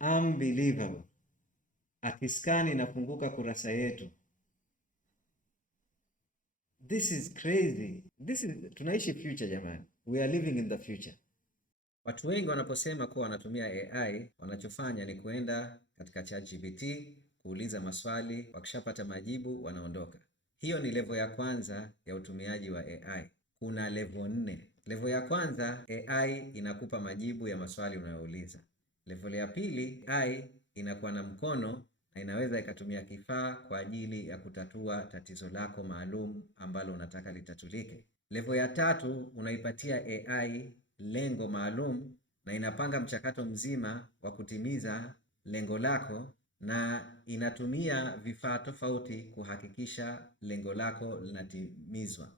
Unbelievable. Akiskani inafunguka kurasa yetu. This is crazy. Tunaishi future jamani. We are living in the future. Watu wengi wanaposema kuwa wanatumia AI, wanachofanya ni kuenda katika ChatGPT, kuuliza maswali, wakishapata majibu wanaondoka. Hiyo ni level ya kwanza ya utumiaji wa AI. Kuna level 4. Level ya kwanza, AI inakupa majibu ya maswali unayouliza. Level ya pili, AI inakuwa na mkono na inaweza ikatumia kifaa kwa ajili ya kutatua tatizo lako maalum ambalo unataka litatulike. Level ya tatu, unaipatia AI lengo maalum na inapanga mchakato mzima wa kutimiza lengo lako na inatumia vifaa tofauti kuhakikisha lengo lako linatimizwa.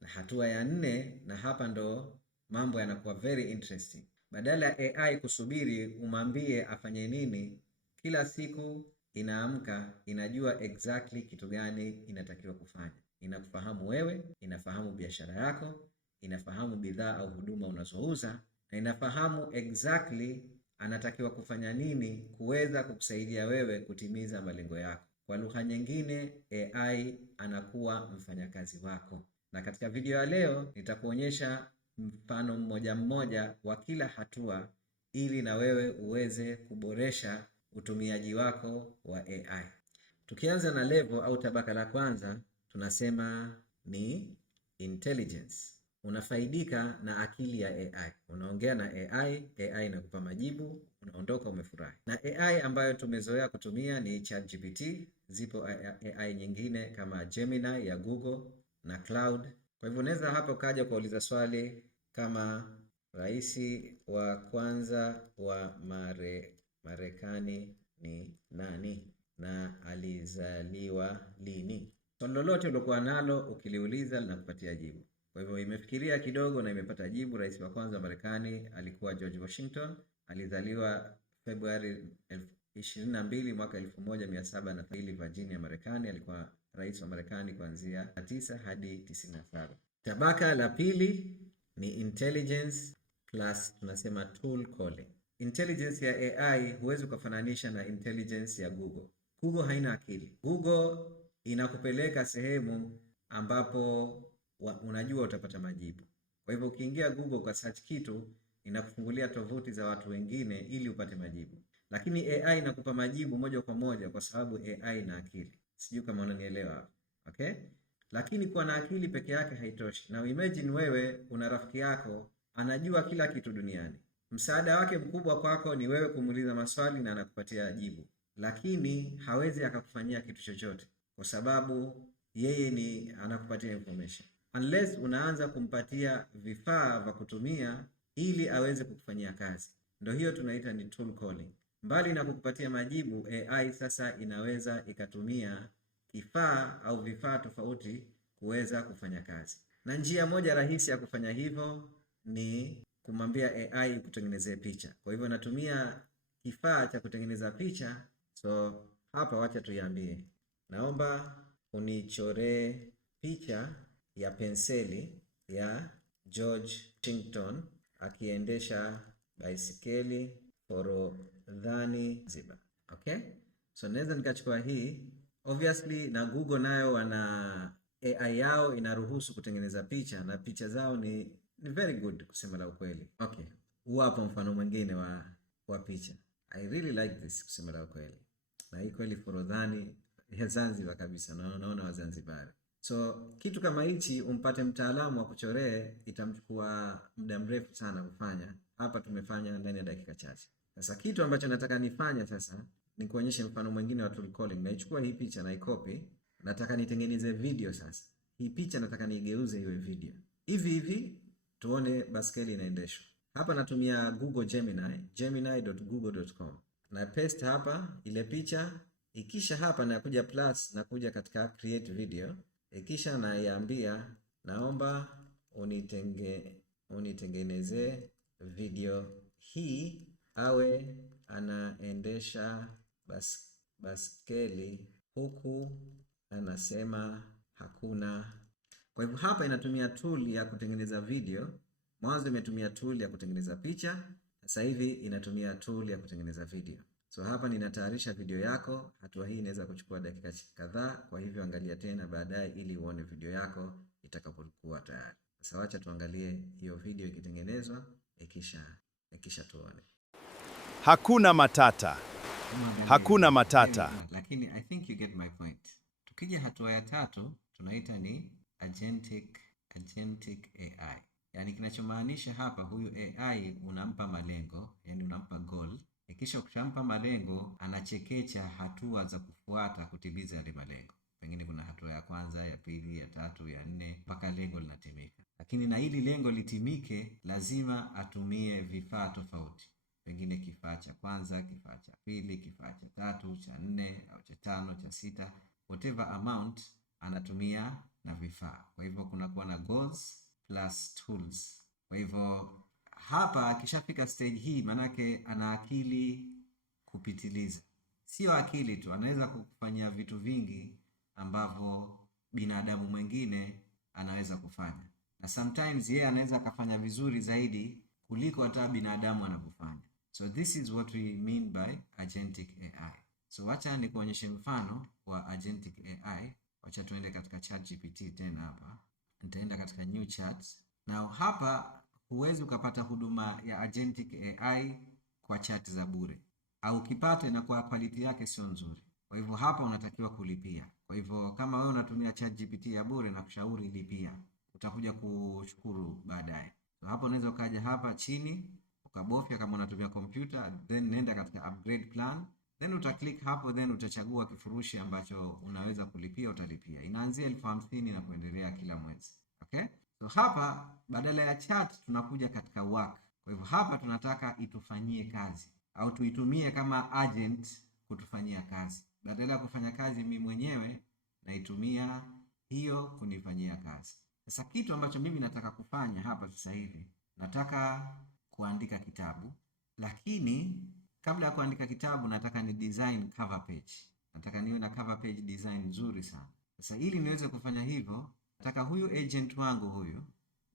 Na hatua ya 4, na hapa ndo mambo yanakuwa very interesting. Badala ya AI kusubiri umwambie afanye nini, kila siku inaamka inajua exactly kitu gani inatakiwa kufanya. Inakufahamu wewe, inafahamu biashara yako, inafahamu bidhaa au huduma unazouza, na inafahamu exactly anatakiwa kufanya nini kuweza kukusaidia wewe kutimiza malengo yako. Kwa lugha nyingine, AI anakuwa mfanyakazi wako. Na katika video ya leo nitakuonyesha mfano mmoja mmoja wa kila hatua ili na wewe uweze kuboresha utumiaji wako wa AI. Tukianza na level au tabaka la kwanza, tunasema ni intelligence. Unafaidika na akili ya AI. Unaongea na AI, AI inakupa majibu, unaondoka umefurahi. Na AI ambayo tumezoea kutumia ni ChatGPT. Zipo AI nyingine kama Gemini ya Google na Cloud. Kwa hivyo unaweza hapo kaja kuuliza swali kama rais wa kwanza wa Marekani ni nani na alizaliwa lini? Swali lolote ulokuwa nalo ukiliuliza linakupatia jibu. Kwa hivyo imefikiria kidogo na imepata jibu. Rais wa kwanza wa Marekani alikuwa George Washington. Alizaliwa Februari 22 mwaka 1702 Virginia, Marekani. Alikuwa rais wa Marekani kuanzia 9 hadi 97. Tabaka la pili ni intelligence plus tunasema tool calling. Intelligence ya AI huwezi kufananisha na intelligence ya Google. Google haina akili. Google inakupeleka sehemu ambapo unajua utapata majibu. Kwa hivyo ukiingia Google kwa search kitu, inakufungulia tovuti za watu wengine ili upate majibu. Lakini AI inakupa majibu moja kwa moja kwa sababu AI ina akili. Sijui kama unanielewa hapo. Okay? Lakini kuwa na akili peke yake haitoshi. Now imagine wewe una rafiki yako anajua kila kitu duniani. Msaada wake mkubwa kwako ni wewe kumuuliza maswali na anakupatia jibu. Lakini hawezi akakufanyia kitu chochote kwa sababu yeye ni anakupatia information. Unless unaanza kumpatia vifaa vya kutumia ili aweze kukufanyia kazi. Ndio hiyo tunaita ni tool calling. Mbali na kukupatia majibu, AI sasa inaweza ikatumia kifaa au vifaa tofauti kuweza kufanya kazi. Na njia moja rahisi ya kufanya hivyo ni kumwambia AI kutengenezea picha. Kwa hivyo natumia kifaa cha kutengeneza picha. So hapa wacha tuiambie, naomba unichoree picha ya penseli ya George Washington akiendesha baisikeli Forodhani Zanzibar. Okay? So naweza nikachukua hii. Obviously na Google nayo wana AI yao inaruhusu kutengeneza picha na picha zao ni very good kusema la ukweli. Okay. Huu hapa mfano mwingine wa picha. I really like this kusema la ukweli. Na hii kweli Forodhani ya Zanzibar kabisa, na unaona Wazanzibari. So kitu kama hichi umpate mtaalamu wa kuchorea itamchukua muda mrefu sana kufanya. Hapa tumefanya ndani ya dakika chache. Sasa kitu ambacho nataka nifanye sasa ni kuonyesha mfano mwingine wa tool calling. Naichukua hii picha na icopy, nataka nitengeneze video sasa. Hii picha nataka niigeuze iwe video. Hivi tuone baskeli inaendeshwa. Hapa natumia Google Gemini, gemini.google.com. Na paste hapa ile picha, ikisha hapa na kuja plus na kuja katika create video. Ikisha naiambia naomba unitengeneze video hii awe anaendesha baskeli huku anasema hakuna. Kwa hivyo hapa inatumia tool ya kutengeneza video. Mwanzo imetumia tool ya kutengeneza picha, sasa hivi inatumia tool ya kutengeneza video. So hapa ninatayarisha video yako. Hatua hii inaweza kuchukua dakika kadhaa, kwa hivyo angalia tena baadaye ili uone video yako itakapokuwa tayari. Sasa wacha tuangalie hiyo video ikitengenezwa, ikisha tuone. Hakuna matata. Hakuna matata. Lakini I think you get my point. Tukija hatua ya 3 tunaita ni agentic AI. Yaani kinachomaanisha hapa, huyu AI unampa malengo, yani unampa goal. Kisha ukishampa malengo, anachekecha hatua za kufuata kutimiza yale malengo. Pengine kuna hatua ya kwanza, ya pili, ya tatu, ya 4 mpaka lengo linatimika. Lakini na ili lengo litimike, lazima atumie vifaa tofauti. Pengine kifaa cha kwanza, kifaa cha pili, kifaa cha 3, cha 4 au cha 5, cha 6, whatever amount anatumia na vifaa. Kwa hivyo kunakuwa na goals plus tools. Kwa hivyo hapa akishafika stage hii, manake ana akili kupitiliza. Sio akili tu, anaweza kufanya vitu vingi ambavyo binadamu mwingine anaweza kufanya. Na sometimes yeye anaweza kufanya vizuri zaidi kuliko hata binadamu anavyofanya. So this is what we mean by agentic AI. So wacha nikuonyeshe mfano wa agentic AI. Wacha tuende katika ChatGPT tena hapa. Nitaenda katika new chat. Now hapa huwezi ukapata huduma ya agentic AI kwa chat za bure. Au ukipata na kwa quality yake sio nzuri. Kwa hivyo hapa unatakiwa kulipia. Kwa hivyo kama wewe unatumia ChatGPT ya bure, na kushauri lipia. Utakuja kushukuru baadaye. So hapo unaweza ukaja hapa chini, ukabofya kama unatumia computer, then nenda katika upgrade plan, then utaklik hapo, then utachagua kifurushi ambacho unaweza kulipia, utalipia. Inaanzia 50,000 na kuendelea kila mwezi. Okay? So hapa badala ya chat tunakuja katika work. Kwa hivyo hapa tunataka itufanyie kazi au tuitumie kama agent kutufanyia kazi. Badala ya kufanya kazi mimi mwenyewe, naitumia hiyo kunifanyia kazi. Sasa kitu ambacho mimi nataka kufanya hapa sasa hivi, nataka kuandika kitabu, lakini kabla ya kuandika kitabu nataka ni design cover page. Nataka niwe na cover page design nzuri sana. Sasa ili niweze kufanya hivyo, nataka huyu agent wangu huyu,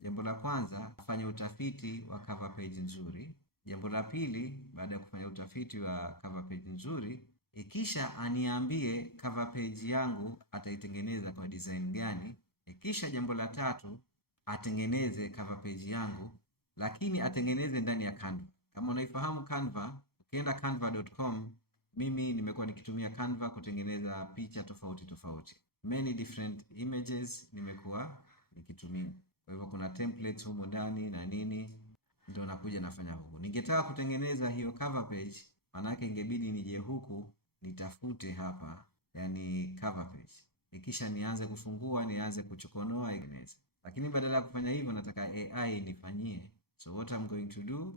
jambo la kwanza afanye utafiti wa cover page nzuri. Jambo la pili, baada ya kufanya utafiti wa cover page nzuri, ikisha aniambie cover page yangu ataitengeneza kwa design gani. Ikisha jambo la 3, atengeneze cover page yangu, lakini atengeneze ndani ya Canva. Kama unaifahamu Canva, ukienda canva.com, mimi nimekuwa nikitumia Canva kutengeneza picha tofauti tofauti. Many different images nimekuwa nikitumia. Kwa hivyo kuna templates humo ndani na nini, ndio nakuja nafanya huko. Ningetaka kutengeneza hiyo cover page, manake ingebidi nije huku nitafute hapa, yani cover page. Ikisha nianze kufungua, nianze kuchokonoa igeneza. Lakini badala ya kufanya hivyo nataka AI nifanyie. So what I'm going to do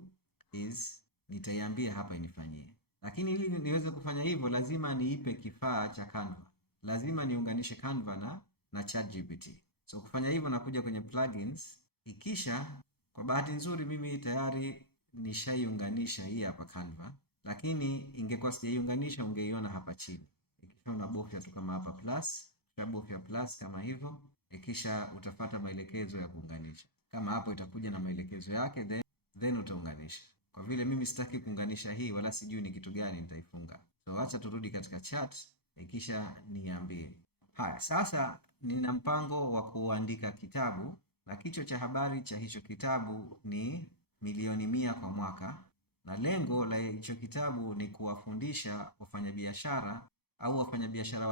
is nitaiambia hapa inifanyie. Lakini ili niweze kufanya hivyo lazima niipe kifaa cha Canva. Lazima niunganishe Canva na ChatGPT. So kufanya hivyo nakuja kwenye plugins. Ikisha kwa bahati nzuri mimi tayari nishaiunganisha hii hapa Canva. Lakini ingekuwa sijaiunganisha ungeiona hapa chini. Ikisha unabofya tu kama hapa plus, utabofya plus kama hivyo, ikisha utapata maelekezo ya kuunganisha. Kama hapo itakuja na maelekezo yake, then utaunganisha. Kwa vile mimi sitaki kuunganisha hii wala sijui ni kitu gani, nitaifunga. So acha turudi katika chat, ikisha niambie. Haya, sasa nina mpango wa kuandika kitabu, na kichwa cha habari cha hicho kitabu ni milioni 100 kwa mwaka. Na lengo la hicho kitabu ni kuwafundisha wafanyabiashara au wafanyabiashara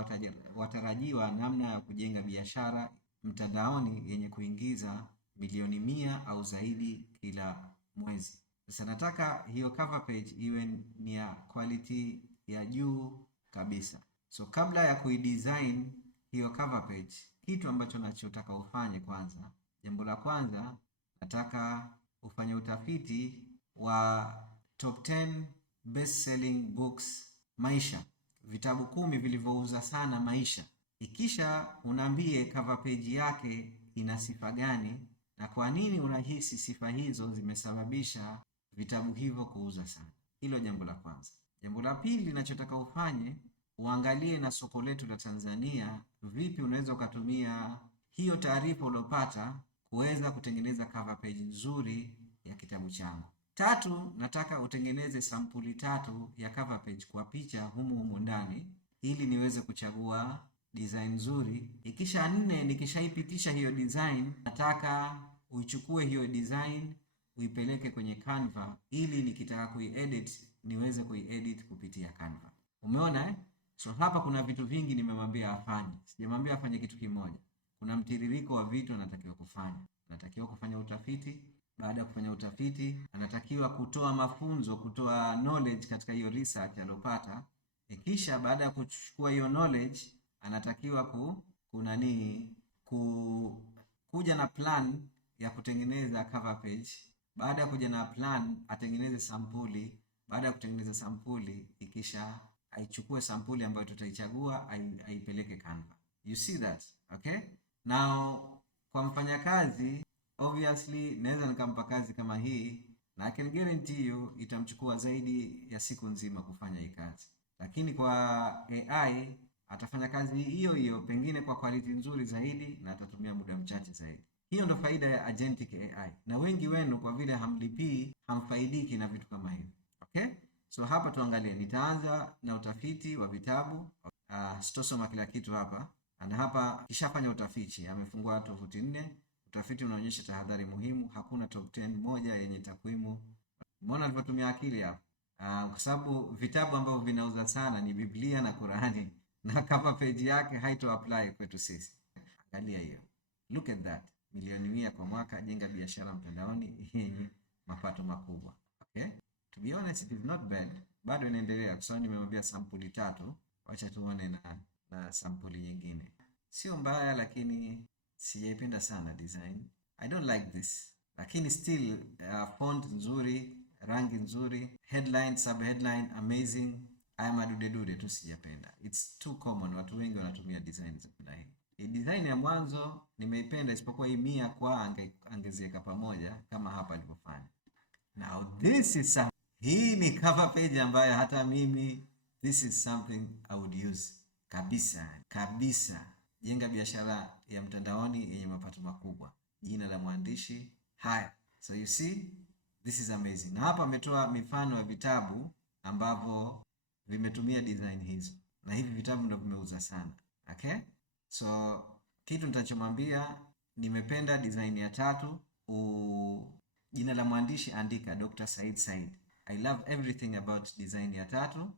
watarajiwa namna ya kujenga biashara mtandaoni yenye kuingiza milioni 100 au zaidi kila mwezi. Sasa nataka hiyo cover page iwe ni ya quality ya juu kabisa. So kabla ya kuidesign hiyo cover page, kitu ambacho nachotaka ufanye kwanza, jambo la kwanza nataka ufanye utafiti wa top 10 best selling books maisha, vitabu 10 vilivyouza sana maisha. Ikisha unaambie cover page yake ina sifa gani na kwa nini unahisi sifa hizo zimesababisha vitabu hivyo kuuza sana. Hilo jambo la kwanza. Jambo la pili ninachotaka ufanye, uangalie na soko letu la Tanzania, vipi unaweza ukatumia hiyo taarifa uliopata kuweza kutengeneza cover page nzuri ya kitabu changu. Tatu, nataka utengeneze sampuli 3 ya cover page kwa picha humu ndani ili niweze kuchagua design nzuri. Ikisha 4, nikishaipitisha hiyo design, nataka uichukue hiyo design uipeleke kwenye Canva ili nikitaka kuiedit niweze kuiedit kupitia Canva. Umeona eh? So hapa kuna vitu vingi nimemwambia afanye. Sijamwambia afanye kitu kimoja. Kuna mtiririko wa vitu anatakiwa kufanya. Anatakiwa kufanya utafiti. Baada ya kufanya utafiti, anatakiwa kutoa mafunzo, kutoa knowledge katika hiyo research aliyopata. Kisha baada ya kuchukua hiyo knowledge, anatakiwa kuja na plan ya kutengeneza cover page. Baada ya kuja na plan, atengeneze sampuli. Baada ya kutengeneza sampuli, ikisha aichukue sampuli ambayo tutaichagua, aipeleke Canva. You see that? Okay? Now, kwa mfanyakazi, obviously, naweza nikampa kazi kama hii, na I can guarantee you itamchukua zaidi ya siku nzima kufanya hii kazi. Lakini kwa AI, atafanya kazi hiyo hiyo, pengine kwa quality nzuri zaidi, na atatumia muda mchache zaidi. Hiyo ndo faida ya agentic AI. Na wengi wenu kwa vile hamlipii, hamfaidiki na vitu kama hivi. Okay? So hapa tuangalie, nitaanza na utafiti wa vitabu. Sitosoma kila kitu hapa. Na hapa kishafanya utafiti, amefungua tovuti 4. Utafiti unaonyesha tahadhari muhimu, hakuna top 10 moja yenye takwimu. Umeona alivyotumia akili hapa? Kwa sababu vitabu ambavyo vinauza sana ni Biblia na Qur'ani, na cover page yake haito apply kwetu sisi. Angalia hiyo. Look at that. Milioni 100 kwa mwaka, jenga biashara mtandaoni yenye mapato makubwa. Okay? To be honest, it is not bad. Bado inaendelea kwa sababu nimemwambia sampuli 3. Wacha tuone na sampuli nyingine. Sio mbaya lakini sijaipenda sana design. I don't like this. Lakini still font nzuri, rangi nzuri, headline, subheadline amazing. Haya madude tu sijapenda. It's too common. Watu wengi wanatumia design za kila hii. Design ya mwanzo nimeipenda, isipokuwa hii 100 kwa angeziweka pamoja kama hapa alivyofanya. Now this is hii ni cover page ambayo hata mimi, this is something I would use kabisa. Jenga biashara ya mtandaoni yenye mapato makubwa. Jina la mwandishi. Haya. So you see, this is amazing. Na hapa ametoa mifano ya vitabu ambavyo vimetumia design hizo. Na hivi vitabu ndio vimeuza sana. Okay? So kitu nitachomwambia, nimependa design ya 3. Jina la mwandishi andika Dr. Said. I love everything about design ya 3.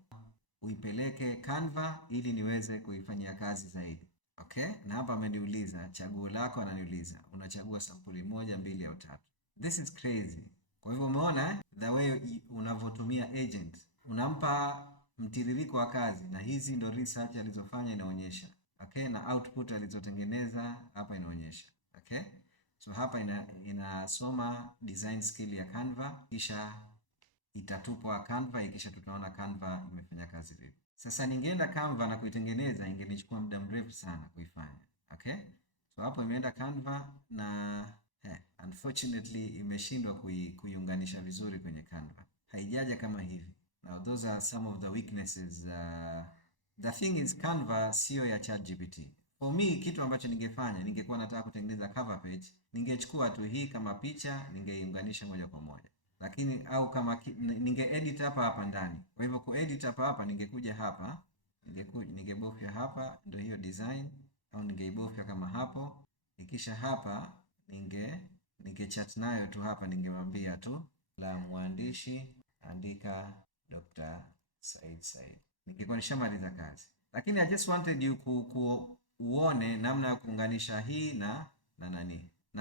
Uipeleke Canva ili niweze kuifanyia kazi zaidi. Okay? Na hapa ameniuliza chaguo lako, ananiuliza unachagua sampuli 1, 2 au 3. This is crazy. Kwa hivyo umeona the way unavotumia agent. Unampa mtiririko wa kazi, na hizi ndo research alizofanya inaonyesha. Okay? Na output alizotengeneza hapa inaonyesha. Okay? So hapa inasoma design skill ya Canva, kisha itatupwa Canva, ikisha tutaona Canva imefanya kazi vipi. Sasa ningeenda Canva na kuitengeneza, ingenichukua muda mrefu sana kuifanya. Okay? So hapo imeenda Canva na unfortunately imeshindwa kuiunganisha vizuri kwenye Canva. Haijaja kama hivi. Now those are some of the weaknesses. The thing is Canva sio ya ChatGPT. For me, kitu ambacho ningefanya, ningekuwa nataka kutengeneza cover page, ningechukua tu hii kama picha, ningeiunganisha moja kwa moja. Lakini au kama ningeedit hapa ndani. Kwa hivyo kuedit hapa ningekuja hapa, ningebofya hapa ndio hiyo design, au ningeibofya kama hapo. Ikisha hapa ningechat nayo tu hapa, ningemwambia tu la mwandishi andika Dr. Said. Ningekuwa nishamaliza kazi. Lakini I just wanted you uone namna ya kuunganisha hii na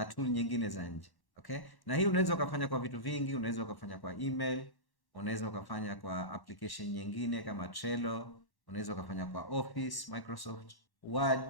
tool nyingine za nje. Okay? Na hii unaweza ukafanya kwa vitu vingi, unaweza ukafanya kwa email, unaweza ukafanya kwa application nyingine kama Trello, unaweza ukafanya kwa Office, Microsoft Word,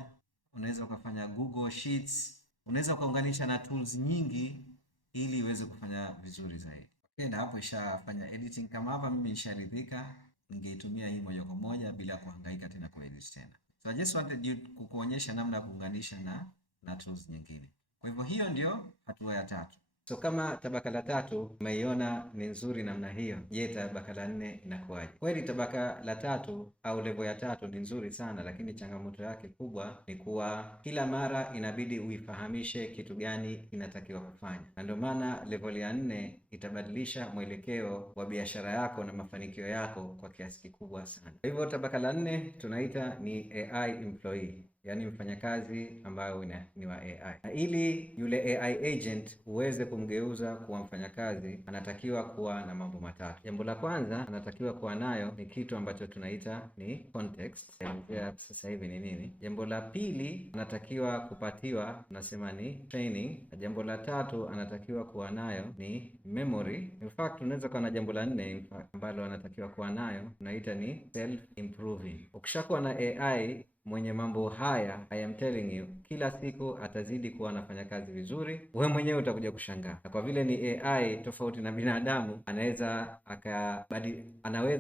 unaweza ukafanya Google Sheets, unaweza ukaunganisha na tools nyingi ili iweze kufanya vizuri zaidi. Okay, na hapo ishafanya editing kama hapa, mimi nisharidhika, ningeitumia hii moja kwa moja bila kuhangaika tena kuedit tena. So I just wanted you kukuonyesha namna ya kuunganisha na tools nyingine. Kwa hivyo hiyo ndio hatua ya 3. So kama tabaka la 3 umeiona ni nzuri namna hiyo, je, tabaka la 4 inakuwaje? Kweli tabaka la 3 au level ya 3 ni nzuri sana, lakini changamoto yake kubwa ni kuwa kila mara inabidi uifahamishe kitu gani inatakiwa kufanya, na ndio maana level ya 4 itabadilisha mwelekeo wa biashara yako na mafanikio yako kwa kiasi kikubwa sana. Kwa hivyo tabaka la 4 tunaita ni AI employee, yaani mfanyakazi ambayo ni wa AI. Na ili yule AI agent uweze kumgeuza kuwa mfanyakazi, anatakiwa kuwa na mambo matatu. Jambo la kwanza anatakiwa kuwa nayo ni kitu ambacho tunaita ni context. Sasa hivi ni nini? Jambo la pili anatakiwa kupatiwa, tunasema ni training. Na jambo la tatu anatakiwa kuwa nayo ni memory. In fact unaweza kuwa na jambo la 4 ambalo anatakiwa kuwa nayo, tunaita ni self improving. Ukishakuwa na AI mwenye mambo haya, I am telling you, kila siku atazidi kuwa anafanya kazi vizuri, wewe mwenyewe utakuja kushangaa. Na kwa vile ni AI tofauti na binadamu, anaweza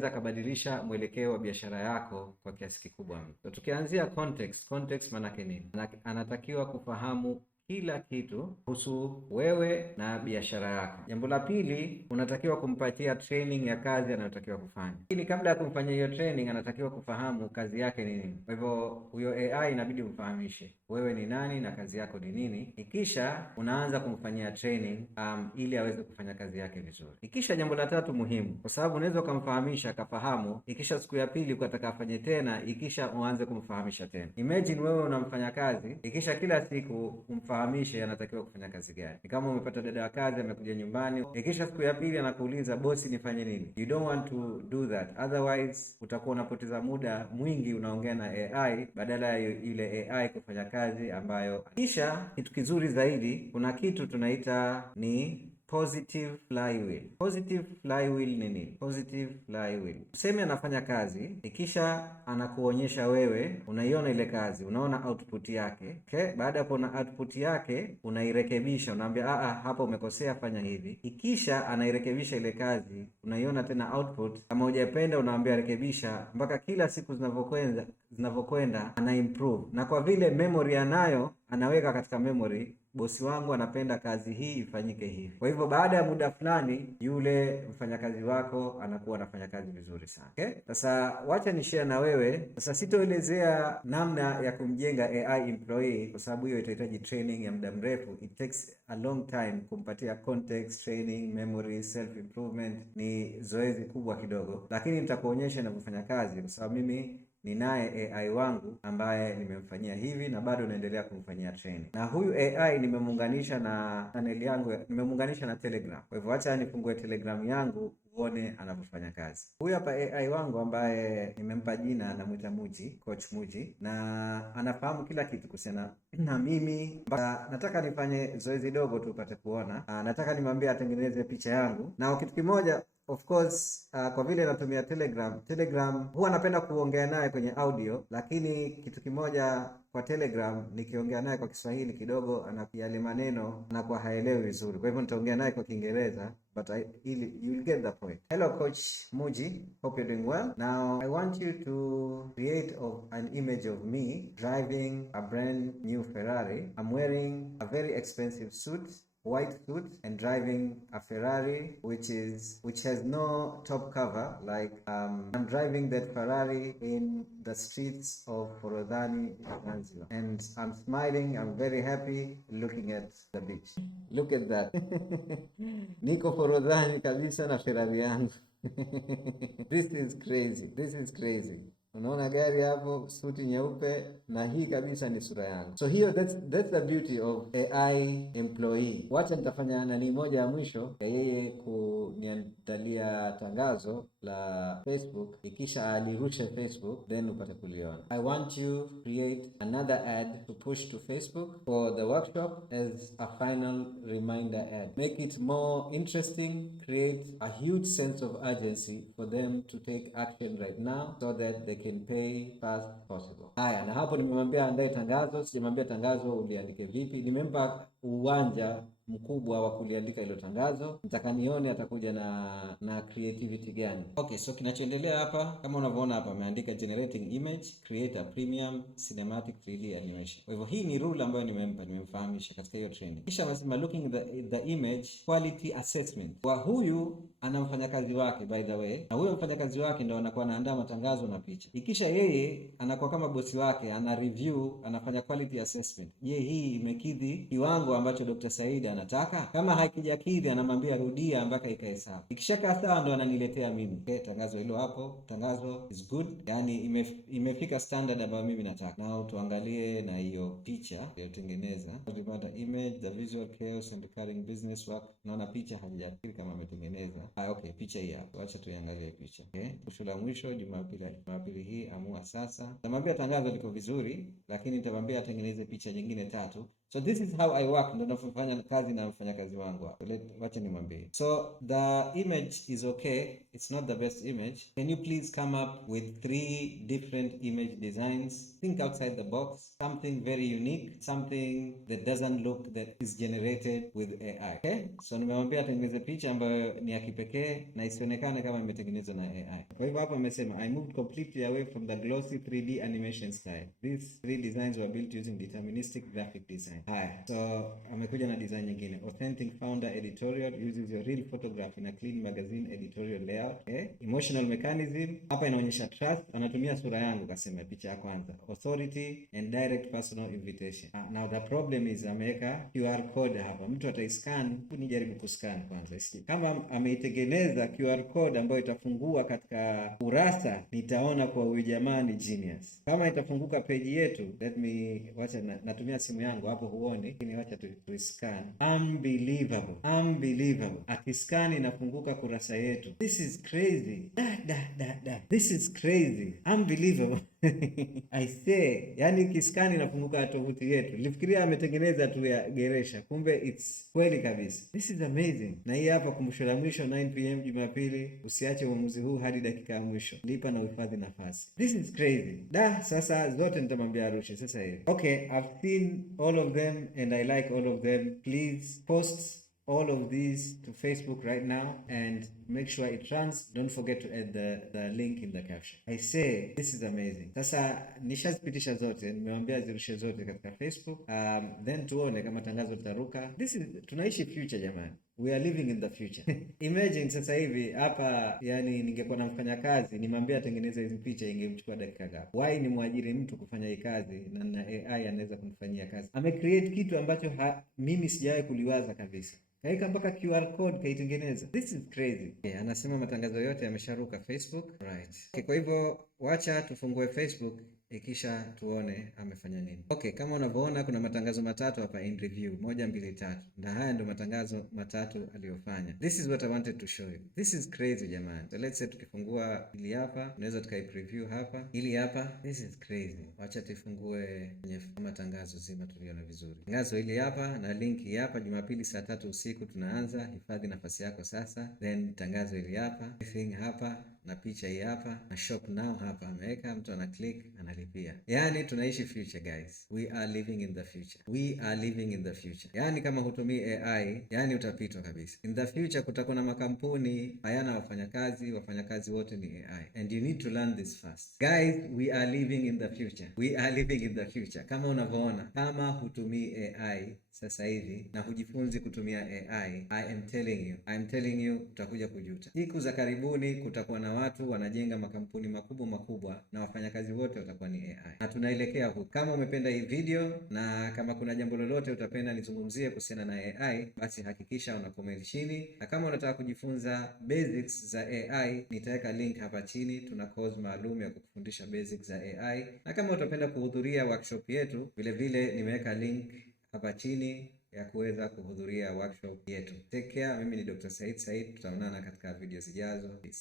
akabadilisha mwelekeo wa biashara yako kwa kiasi kikubwa. So tukianzia context maana yake nini? Anatakiwa kufahamu kila kitu kuhusu wewe na biashara yako. Jambo la pili, unatakiwa kumpatia training ya kazi anayotakiwa kufanya. Lakini kabla ya kumfanyia hiyo training, anatakiwa kufahamu kazi yake ni nini. Kwa hivyo huyo AI inabidi umfahamishe wewe ni nani na kazi yako ni nini. Ikisha unaanza kumfanyia training ili aweze kufanya kazi yake vizuri. Ikisha jambo la tatu muhimu, kwa sababu unaweza ukamfahamisha akafahamu, ikisha siku ya pili ukataka afanye tena, ikisha uanze kumfahamisha tena. Imagine wewe unamfanya kazi, ikisha kila siku umfahamishe anatakiwa kufanya kazi gani. Ni kama umepata dada wa kazi amekuja nyumbani, ikisha siku ya pili anakuuliza bosi, nifanye nini? You don't want to do that, otherwise utakuwa unapoteza muda mwingi unaongea na AI badala ya ile AI kufanya kazi ambayo. Kisha kitu kizuri zaidi, kuna kitu tunaita ni positive flywheel. Positive flywheel ni nini? Positive flywheel, tuseme anafanya kazi, ikisha anakuonyesha wewe, unaiona ile kazi, unaona output yake. Okay, baada ya kuona output yake unairekebisha, unaambia hapa umekosea, fanya hivi. Ikisha anairekebisha ile kazi, unaiona tena output, kama hujapenda unaambia rekebisha, mpaka kila siku zinavyokwenda ana improve. Na kwa vile memory anayo, anaweka katika memory, bosi wangu anapenda kazi hii ifanyike hivi. Kwa hivyo baada ya muda fulani yule mfanyakazi wako anakuwa anafanya kazi vizuri sana. Okay? Sasa wacha ni share na wewe. Sasa sitoelezea namna ya kumjenga AI employee kwa sababu hiyo itahitaji training ya muda mrefu. It takes a long time kumpatia context, training, memory, self improvement. Ni zoezi kubwa kidogo. Lakini nitakuonyesha ninavyofanya kazi kwa sababu mimi ninaye AI wangu ambaye nimemfanyia hivi na bado naendelea kumfanyia training. Na huyu AI nimemuunganisha na channel yangu, nimemuunganisha na Telegram. Kwa hivyo acha nifungue Telegram yangu uone anavyofanya kazi. Huyu hapa AI wangu ambaye nimempa jina, namuita Muji, Coach Muji, na anafahamu kila kitu kuhusiana na mimi. Nataka nifanye zoezi dogo tu upate kuona. Nataka nimwambie atengeneze picha yangu. Na kitu kimoja, of course, kwa vile natumia Telegram huwa napenda kuongea naye kwenye audio, lakini kitu kimoja kwa Telegram, nikiongea naye kwa Kiswahili kidogo yale maneno anakuwa haelewi vizuri. Kwa hivyo nitaongea naye kwa Kiingereza, but you'll get the point. Hello Coach Muji, hope you're doing well. Now I want you to create an image of me driving a brand new Ferrari. I'm wearing a very expensive white suit and driving a Ferrari which has no top cover. Like I'm driving that Ferrari in the streets of Forodhani, Zanzibar, and I'm smiling. I'm very happy looking at the beach. Look at that. Niko Forodhani kabisa na Ferrari yangu. This is crazy. Unaona gari hapo, suti nyeupe, na hii kabisa ni sura yangu. So here that's the beauty of AI employee. Wacha nitafanya nani moja ya mwisho ya yeye kuniandalia tangazo la Facebook, ikisha alirushe Facebook, then upate kuliona. I want you to create another ad to push to Facebook for the workshop as a final reminder ad. Make it more interesting, create a huge sense of urgency for them to take action right now so that they can pay fast possible. Haya, na hapo nimemwambia andae tangazo, sijamwambia tangazo uliandike vipi. Nimempa uwanja mkubwa wa kuliandika hilo tangazo. Nataka nione atakuja na creativity gani. Okay, so kinachoendelea hapa kama unavyoona hapa ameandika generating image, create a premium cinematic 3D animation. Kwa hivyo hii ni rule ambayo nimemfahamisha katika hiyo training. Kisha anasema looking the image quality assessment. Kwa huyu ana mfanyakazi wake by the way, na huyo mfanyakazi wake ndio anakuwa anaandaa matangazo na picha. Ikisha yeye anakuwa kama bosi wake, ana review, anafanya quality assessment. Je, hii imekidhi kiwango ambacho Dr. Said anataka? Kama hakijakidhi anamwambia rudia mpaka ikae sawa. Ikishakaa sawa ndo ananiletea mimi. Okay, tangazo hilo hapo, tangazo is good. Yani imefika standard ambayo mimi nataka. Na tuangalie na hiyo picha aliyotengeneza. Remember image, the visual chaos and recurring business work. Naona picha hajafikiri kama ametengeneza. Okay, picha hii hapa. Acha tuiangalie picha. Okay. Mwisho la mwisho Jumapili hii amua sasa. Nitamwambia tangazo liko vizuri, lakini nitamwambia atengeneze picha nyingine 3. So this is how I work, ndo nafanya kazi na mfanyakazi wangu hapo. Wacha nimwambie. So the image is okay, it's not the best image. Can you please come up with 3 different image designs? Think outside the box, something very unique, something that doesn't look that is generated with AI. Okay? So nimemwambia atengeneze picha ambayo ni ya kipekee na isionekane kama imetengenezwa na AI. Kwa hivyo hapa amesema I moved completely away from the glossy 3D animation style. These 3 designs were built using deterministic graphic design. Haya, so amekuja na design nyingine. Authentic founder editorial uses your real photograph in a clean magazine editorial layout. Okay. Emotional mechanism, hapa inaonyesha trust, anatumia sura yangu kasema picha ya kwanza. Authority and direct personal invitation. Now the problem is ameweka QR code hapa. Mtu ataiscan, nijaribu kuscan kwanza. Kama ameitengeneza QR code ambayo itafungua katika kurasa, nitaona kwa huyu jamaa ni genius. Kama itafunguka page yetu, wacha natumia simu yangu hapo huone, lakini wacha tu scan. Unbelievable. Akiscan inafunguka kurasa yetu. This is crazy. This is crazy. Unbelievable. I say, yani kiscan inafunguka tovuti yetu. Nilifikiria ametengeneza tu ya geresha, kumbe it's kweli kabisa. This is amazing. Na hii hapa kumbusho la mwisho 9 PM Jumapili, usiache uamuzi huu hadi dakika ya mwisho. Lipa na uhifadhi nafasi. This is crazy. Sasa zote nitamwambia arushe sasa hivi. Okay, I've seen all of them and I like all of them. Please post all of these to Facebook right now and make sure it runs. Don't forget to add the link in the caption. I say this is amazing. Sasa nishazipitisha zote, nimewambia zirushe zote katika Facebook. Then tuone kama tangazo litaruka. Tunaishi future jamani. We are living in the future. Imagine sasa hivi hapa, yani ningekuwa na mfanyakazi nimwambia atengeneze hizi picha, ingemchukua dakika ngapi? Why ni mwajiri mtu kufanya hii kazi na AI anaweza kumfanyia kazi? Amecreate kitu ambacho mimi sijawahi kuliwaza kabisa. Kaika mpaka QR code kaitengeneza. This is crazy. Yeah, anasema matangazo yote yamesharuka Facebook. Right. Okay, kwa hivyo wacha tufungue Facebook ikisha tuone amefanya nini. Okay, kama unavyoona kuna matangazo 3 hapa in review. 1, 2, 3. Na haya ndio matangazo 3 aliyofanya. This is what I wanted to show you. This is crazy jamani. So let's say tukifungua hili hapa, tunaweza tukai preview hapa. Hili hapa, this is crazy. Wacha tufungue kwenye matangazo zima tuliona vizuri. Tangazo hili hapa na linki hapa, Jumapili saa 3 usiku tunaanza. Hifadhi nafasi yako sasa. Then tangazo hili hapa, thing hapa na picha hii hapa na shop now hapa ameweka, mtu ana click analipia. Yani tunaishi future guys. We are living in the future. We are living in the future. Yani kama hutumii AI, yani utapitwa kabisa. In the future kutakuwa na makampuni hayana wafanyakazi wote ni AI. And you need to learn this fast. Guys, we are living in the future. We are living in the future. Kama unavyoona, kama hutumii AI sasa hivi na hujifunzi kutumia AI, I am telling you utakuja kujuta. Siku za karibuni kutakuwa na watu wanajenga makampuni makubwa na wafanyakazi wote watakuwa ni AI. Na tunaelekea huko. Kama umependa hii video na kama kuna jambo lolote utapenda nizungumzie kuhusiana na AI, basi hakikisha una comment chini. Na kama unataka kujifunza basics za AI, nitaweka link hapa chini. Tuna course maalum ya kukufundisha basics za AI. Na kama utapenda kuhudhuria workshop yetu, vile nimeweka link hapa chini ya kuweza kuhudhuria workshop yetu. Take care, mimi ni Dr. Said. Tutaonana katika video zijazo. Peace.